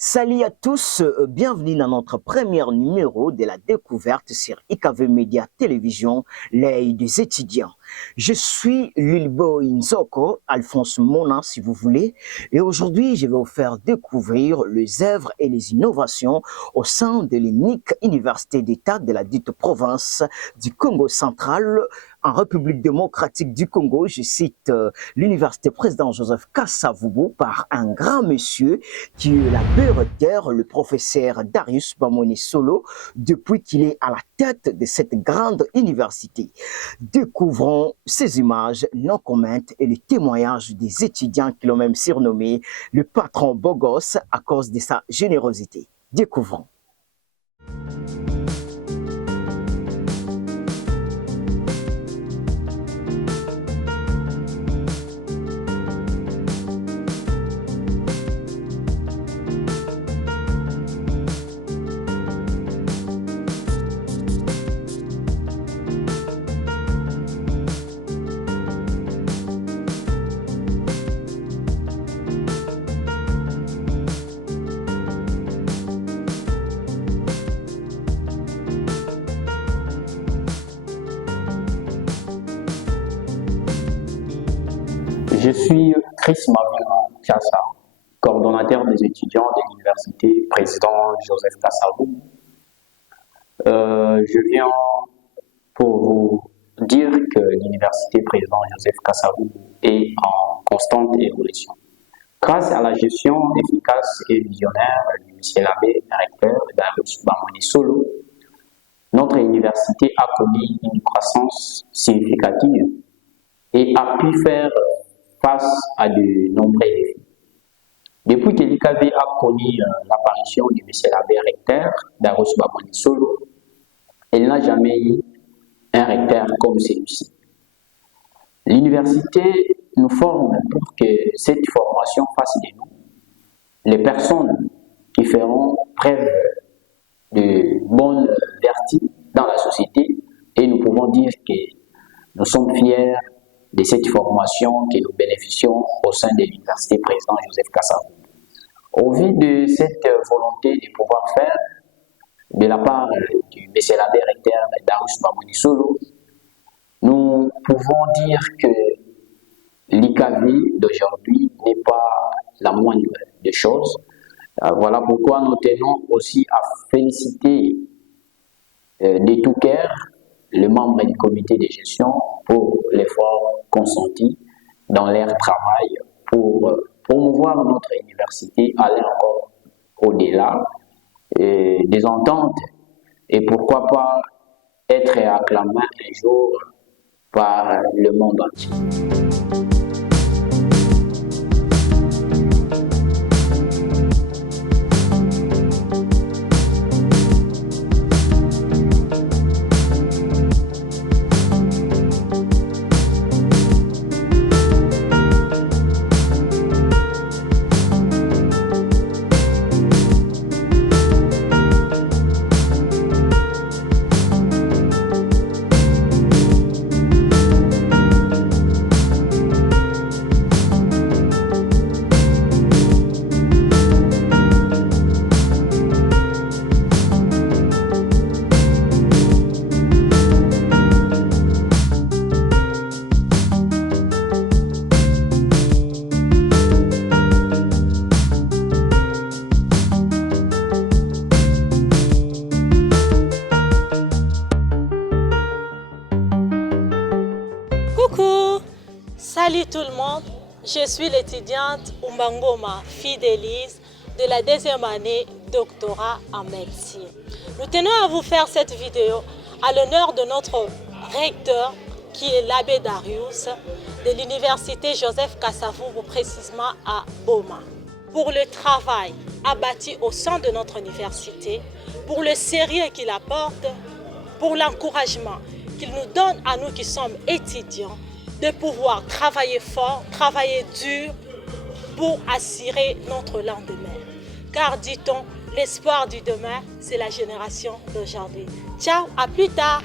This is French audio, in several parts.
Salut à tous, bienvenue dans notre premier numéro de la découverte sur IKV Média Télévision, l'œil des étudiants. Je suis Lilbo Nzoko, Alphonse Mona si vous voulez, et aujourd'hui je vais vous faire découvrir les œuvres et les innovations au sein de l'unique université d'État de la dite province du Congo central, en République démocratique du Congo. Je cite l'université président Joseph Kasavubu par un grand monsieur qui est la directeur, le professeur Darius Bamoni Solo, depuis qu'il est à la tête de cette grande université. Découvrons ces images non commentes et les témoignages des étudiants qui l'ont même surnommé le patron Bogos à cause de sa générosité. Découvrons. Je suis Chris Mavina Kiassa, coordonnateur des étudiants de l'université président Joseph Kasavubu. Je viens pour vous dire que l'université président Joseph Kasavubu est en constante évolution. Grâce à la gestion efficace et visionnaire du M. l'abbé recteur Darius Bamoni Solo, notre université a connu une croissance significative et a pu faire face à de nombreux défis. Depuis que l'IKV a connu l'apparition du M. l'abbé recteur Darius Bamoni Solo, elle n'a jamais eu un recteur comme celui-ci. L'université nous forme pour que cette formation fasse de nous les personnes qui feront preuve de bonne vertu dans la société, et nous pouvons dire que nous sommes fiers de cette formation que nous bénéficions au sein de l'université président Joseph Kasavubu. Au vu de cette volonté de pouvoir faire de la part du M. l'abbé recteur Darius Bamoni Solo, nous pouvons dire que l'IKV d'aujourd'hui n'est pas la moindre des choses. Voilà pourquoi nous tenons aussi à féliciter de tout cœur les membres du comité de gestion pour l'effort consenti dans leur travail pour promouvoir notre université, aller encore au-delà des ententes et pourquoi pas être acclamé un jour par le monde entier. Coucou, salut tout le monde, je suis l'étudiante Umbangoma, fille d'Élise, de la deuxième année doctorat en médecine. Nous tenons à vous faire cette vidéo à l'honneur de notre recteur qui est l'abbé Darius de l'université Joseph Kasavubu, précisément à Boma, pour le travail abattu au sein de notre université, pour le sérieux qu'il apporte, pour l'encouragement qu'il nous donne à nous qui sommes étudiants de pouvoir travailler fort, travailler dur pour assurer notre lendemain. Car dit-on, l'espoir du demain, c'est la génération d'aujourd'hui. Ciao, à plus tard.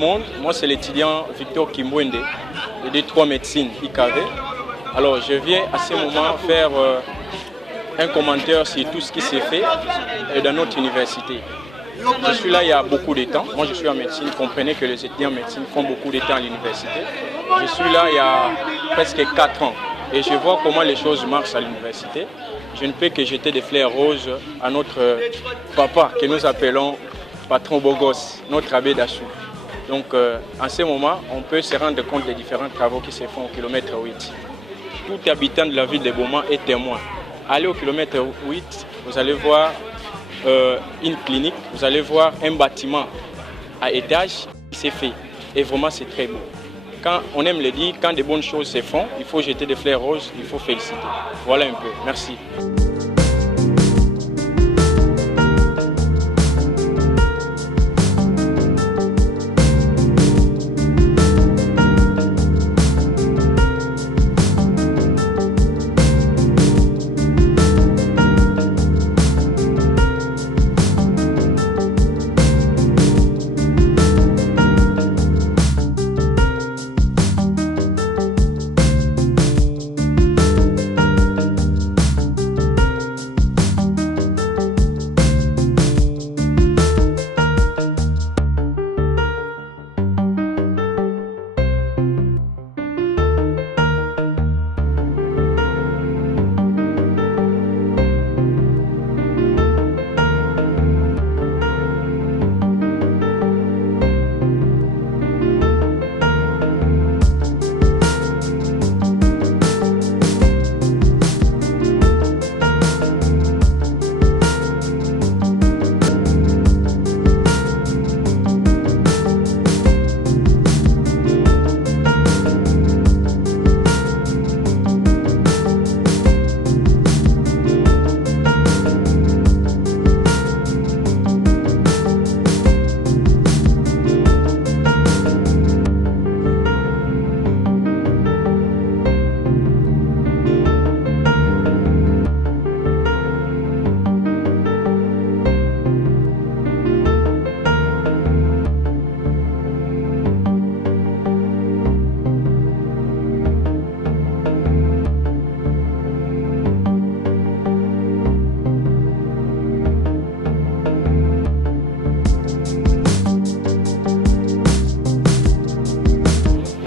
monde. Moi, c'est l'étudiant Victor Kimbwende, de D3 Médecine IKV. Alors, je viens à ce moment faire un commentaire sur tout ce qui s'est fait dans notre université. Je suis là il y a beaucoup de temps. Moi, je suis en médecine. Comprenez que les étudiants en médecine font beaucoup de temps à l'université. Je suis là il y a presque 4 ans et je vois comment les choses marchent à l'université. Je ne peux que jeter des fleurs roses à notre papa que nous appelons Patron Bogos, notre abbé d'Assou. Donc, en ce moment, on peut se rendre compte des différents travaux qui se font au kilomètre 8. Tout habitant de la ville de Boma est témoin. Allez au kilomètre 8, vous allez voir une clinique, vous allez voir un bâtiment à étage qui s'est fait. Et vraiment, c'est très beau. Quand on aime le dire, quand des bonnes choses se font, il faut jeter des fleurs roses, il faut féliciter. Voilà un peu. Merci.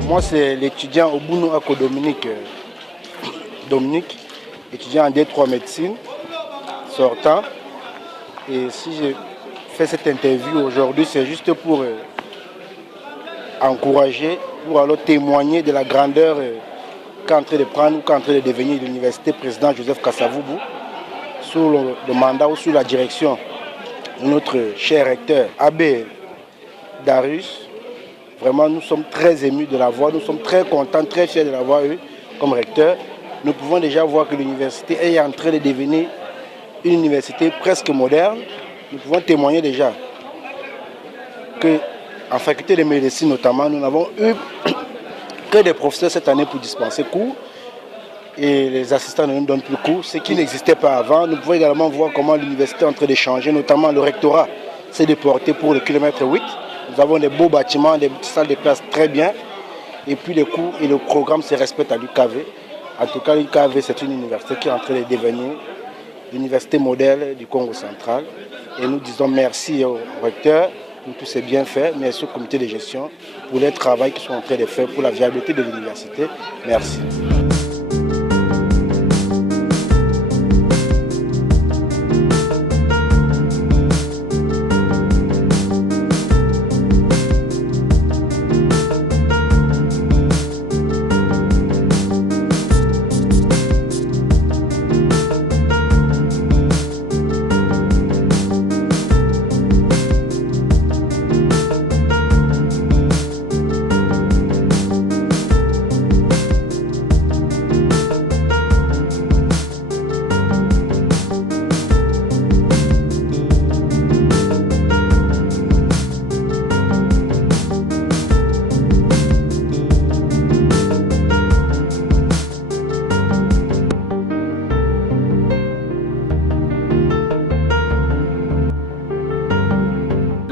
Moi, c'est l'étudiant Obuno Ako Dominique, étudiant en D3 médecine, sortant. Et si je fais cette interview aujourd'hui, c'est juste pour encourager, pour alors témoigner de la grandeur qu'est en train de prendre ou qu'est en train de devenir l'université président Joseph Kasavubu sous le mandat ou sous la direction de notre cher recteur Abbé Darius. Vraiment, nous sommes très émus de l'avoir, nous sommes très contents, très fiers de l'avoir eu comme recteur. Nous pouvons déjà voir que l'université est en train de devenir une université presque moderne. Nous pouvons témoigner déjà qu'en faculté de médecine notamment, nous n'avons eu que des professeurs cette année pour dispenser cours et les assistants ne nous donnent plus cours, ce qui n'existait pas avant. Nous pouvons également voir comment l'université est en train de changer, notamment le rectorat s'est déporté pour le kilomètre 8. Nous avons des beaux bâtiments, des salles de classe très bien. Et puis les cours et le programme se respectent à l'UKV. En tout cas, l'UKV, c'est une université qui est en train de devenir l'université modèle du Congo central. Et nous disons merci au recteur pour tous ces bienfaits. Merci au comité de gestion pour le travail qu'ils sont en train de faire pour la viabilité de l'université. Merci.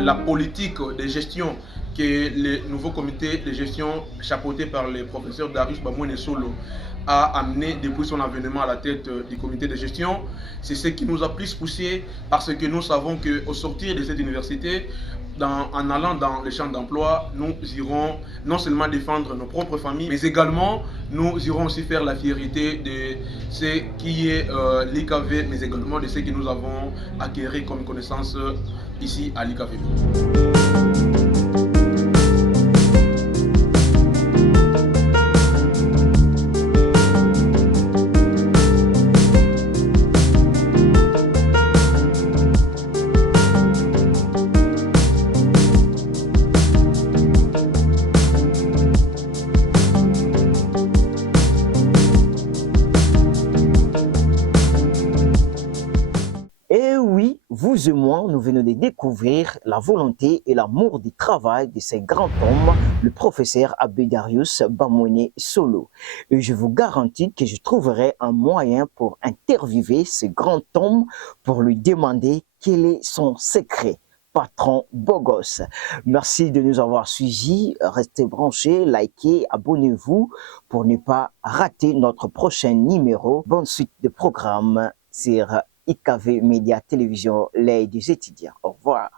La politique de gestion que le nouveau comité de gestion chapeauté par le professeur Darius Bamouene Solo a amené depuis son avènement à la tête du comité de gestion. C'est ce qui nous a plus poussé parce que nous savons qu'au sortir de cette université, en allant dans les champs d'emploi, nous irons non seulement défendre nos propres familles, mais également nous irons aussi faire la fierté de ce qui est l'IKV, mais également de ce que nous avons acquis comme connaissance ici à l'IKV. Vous et moi, nous venons de découvrir la volonté et l'amour du travail de ces grands hommes, le professeur Abbé Darius Bamouene Solo. Et je vous garantis que je trouverai un moyen pour interviewer ce grand homme pour lui demander quel est son secret. Patron Bogos. Merci de nous avoir suivis. Restez branchés, likez, abonnez-vous pour ne pas rater notre prochain numéro. Bonne suite de programme sur IKV Média Télévision, l'œil des étudiants. Au revoir.